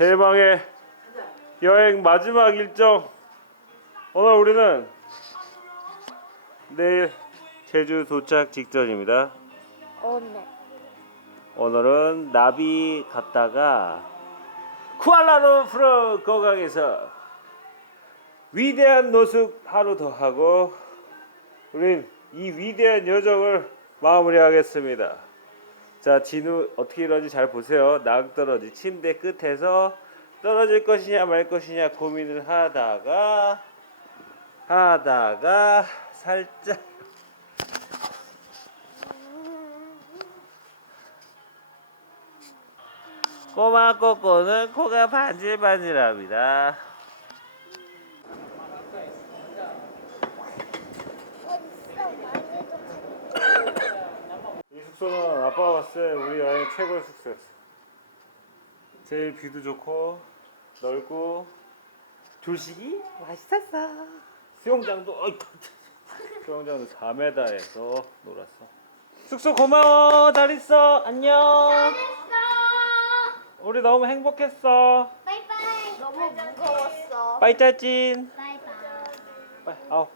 대망의 여행 마지막 일정. 오늘 우리는 내일 제주 도착 직전입니다. 오늘 오늘은 나비 갔다가 쿠알라룸푸르 거강에서 위대한 노숙 하루 더 하고 우린 이 위대한 여정을 마무리하겠습니다. 자, 진우 어떻게 이러는지 잘 보세요. 낭떠러지 침대 끝에서 떨어질 것이냐 말 것이냐 고민을 하다가 하다가 살짝 꼬마 꼬꼬는 코가 반질반질합니다. 어딨어 많이도 이 숙소는 아빠가 봤을 때 우리 여행 최고의 숙소였어. 제일 뷰도 좋고 넓고 조식이 맛있었어. 수영장도 어이 수영장도 4m에서 놀았어. 숙소 고마워. 잘 있어. 안녕. 우리 너무 행복했어. 바이바이 너무 무거웠어 빠이 짜찐. 바이바이 빠이 아우.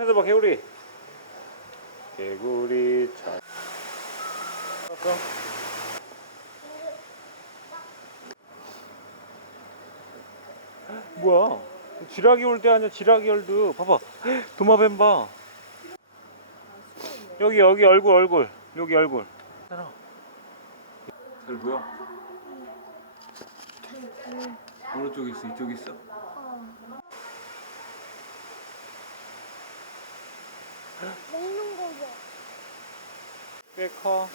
찾아봐 개구리. 개구리 차. 왔어? 뭐야? 지라기 올 때 아니야? 지라기 월드. 봐봐. 도마뱀 봐. 여기 여기 얼굴 얼굴. 여기 얼굴. 잘 보여? 어느 쪽에 있어? 이쪽에 있어? 먹는 거 봐. 꽤 커.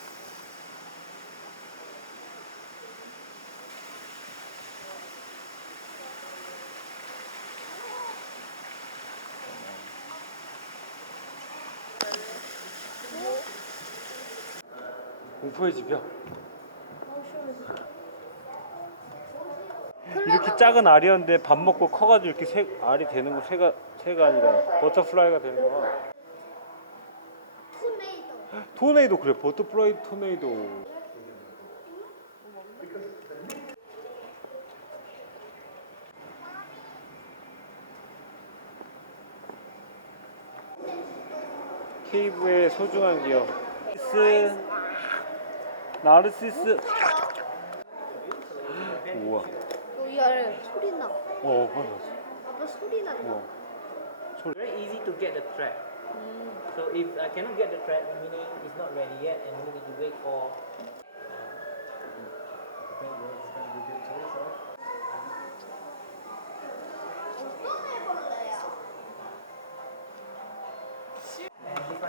공포의 집이야. 이렇게 작은 알이었는데 밥 먹고 커가지고 이렇게 새, 알이 되는 거 새가 새가 아니라 버터플라이가 되는 거야. 토네이도 그래. 버터플라이 토네이도. 케이브의 소중한 기억. 스 나르시스. 우와. 로열 소리 나. 어 맞아 아빠 소리 난다. 어. Very easy to get the track. So if I cannot get the thread, meaning it's not ready yet, and we need to wait for. And this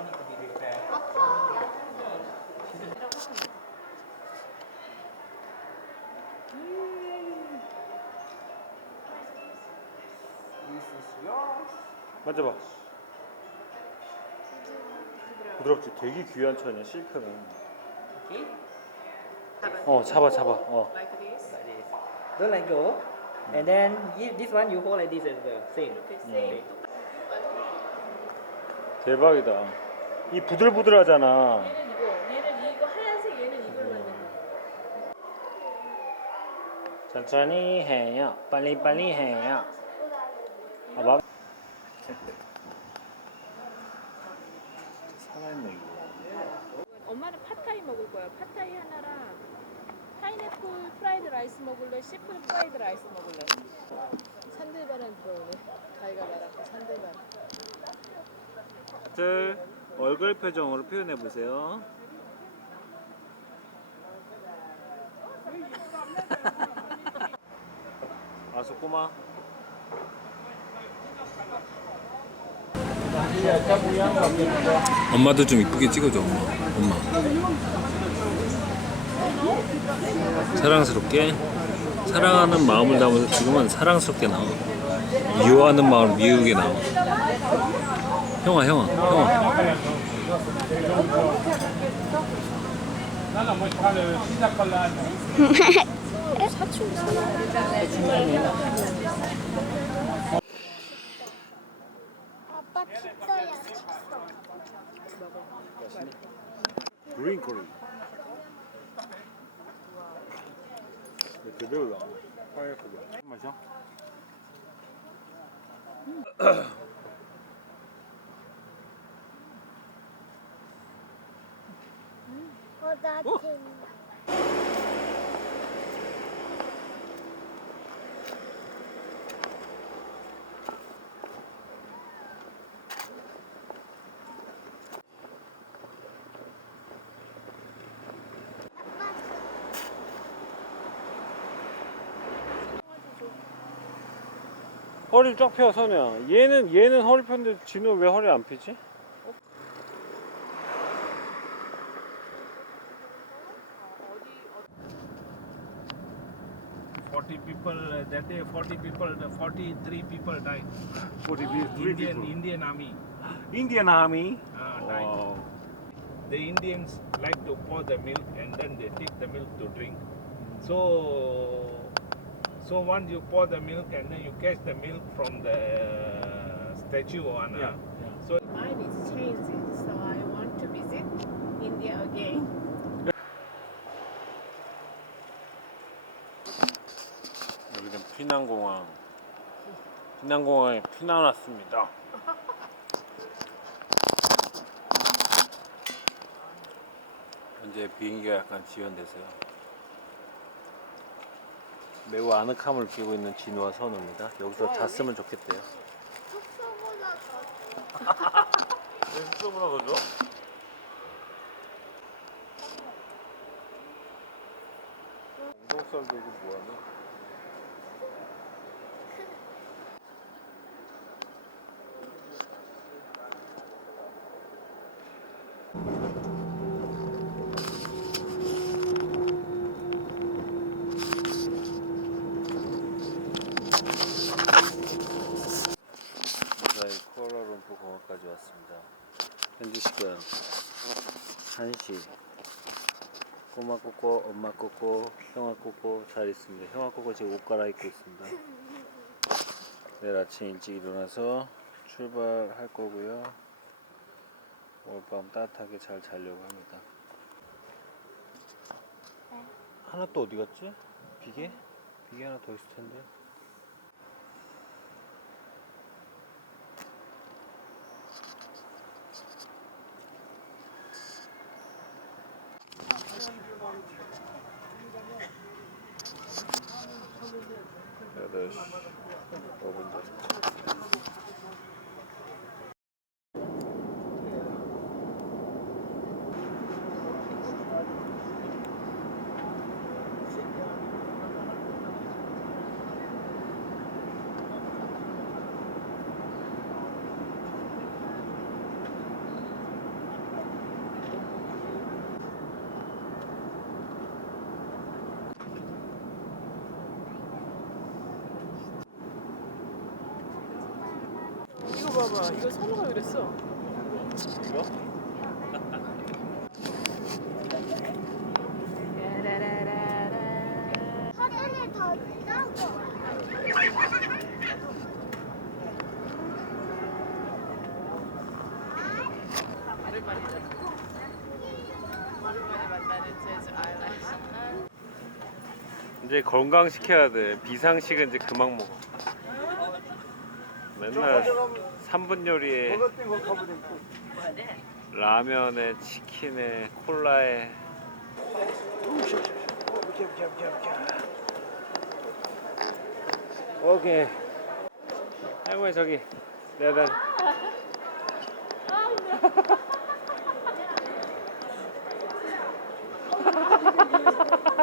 this is yours. What's the boss? 부드럽지 되게 귀한 천이야 실크는 Okay. 어 잡아 잡아 어 Like this. Like this. Don't let go. And then you, this one you hold like this as well. Same. Okay. 대박이다 이 부들부들하잖아 얘는 이거, 얘는 이거 하얀색, 얘는 이걸 만든 거. 천천히 해요. 빨리빨리 해요. 아, 맘. 살아있네, 이거. 엄마는 팟타이 하나랑 파인애플 프라이드 라이스 먹을래? 시플 프라이드 라이스 먹을래? 산들바람 불어오네. 자기가 말한 거 산들바람. 들 얼굴 표정으로 표현해 보세요. 아수 꼬마. 엄마도 좀 이쁘게 찍어줘 엄마 엄마 사랑스럽게? 사랑하는 마음을 담아서 지금은 사랑스럽게 나와. 미워하는 마음을 미우게 나와. 형아 형아 형아. 아빠 칫솔이야. 칫솔 그린 코리. 그대로 나와. 파인애플이. 맛이 허리를 쫙 펴, 선우야. 얘는, 얘는 허리 폈는데 진우는 왜 허리 안 펴지? Forty people uh, that day. Forty people. The forty-three people died. 우리 Indian Indian army 인디언 아미. uh, died. The Indians like to pour the milk and then they take the milk to drink. So, so once you pour the milk and then you catch the milk from the statue on. uh, Yeah, So Mine is changing, so I want to visit India again. 여기는 피난공항. 피난공항에 피난 왔습니다. 현재 비행기가 약간 지연돼서요. 매우 아늑함을 끼고 있는 진우와 선우입니다. 여기서 잤으면 좋겠대요. 숙소보다 더왜 숙소보다 더 좋아? 우동살 들고 뭐하냐? 무사히 쿠알라룸푸 공항까지 왔습니다. 현지 시간 1시. 꼬마 꼬꼬, 엄마 꼬꼬, 형아 꼬꼬 잘 있습니다. 형아 꼬꼬 지금 옷 갈아입고 있습니다. 내일 아침 일찍 일어나서 출발할 거고요. 오늘 밤 따뜻하게 잘 자려고 합니다. 하나 또 어디 갔지? 비계? 비계 하나 더 있을 텐데. 여덟 시 5분 전. 이거 봐봐, 이거 선우가 그랬어. 이거? 이제 건강 시켜야 돼. 비상식은 이제 그만 먹어. 맨날 3분 요리에 라면에 치킨에 콜라에 오케이 할머니 저기 내가 감동이네.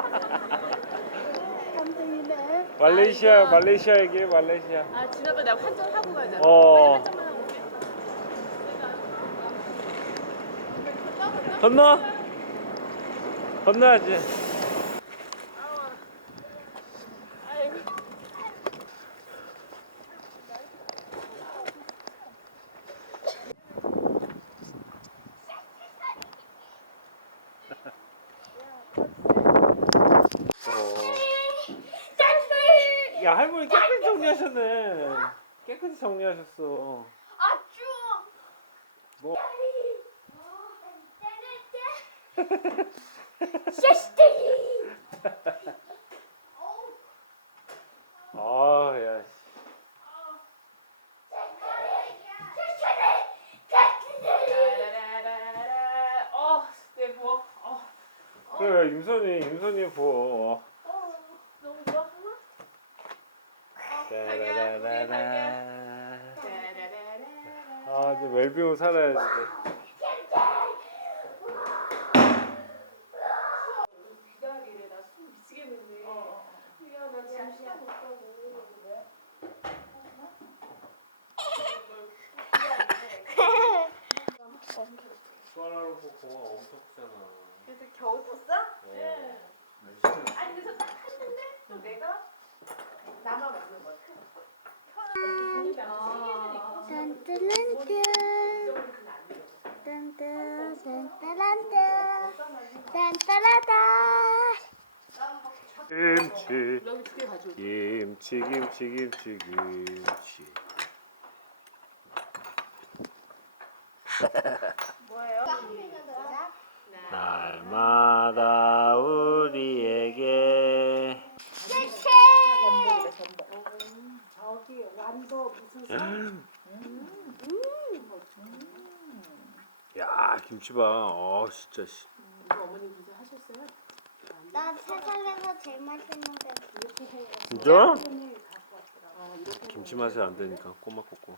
말레이시아 말레이시아 얘기해 말레이시아 아, 지난번에 나 환전하고 가자. 어. 빨리 환전만 하고 올게. 건너 건너야지 어. 야 할머니 깨끗이 정리하셨네 깨끗이 정리하셨어 아쭈. 뭐? 샤시떼기. 어우 아, 야. 씨. 어, 내 부엌. 어, 그래, 임선이, 임선이 보. 어, 너무 좋아. 따라라라라. 아, 이제 웰빙을 살아야지. 이제. 기다리래. 나 숨 미치겠는데. 야, 나 지금 시간 없다고. 수아라로 공항 엄청 크잖아. 그래서 겨우 탔어? 네. 아니 그래서 딱 했는데 또 내가 나만 맞는 거야. 켜는 아. 딴따란딴 딴따 딴따란딴 딴따라다 김치. 김치, 김치, 김치, 김치. 날마다 우리에게 저기 완도 무슨 음. 야 김치 봐. 어 진짜 씨. 어머니 무슨 하셨어요? 나 세상에서 제일 맛있는 게 진짜? 김치 맛이 안 되니까 꼬막 꽂고.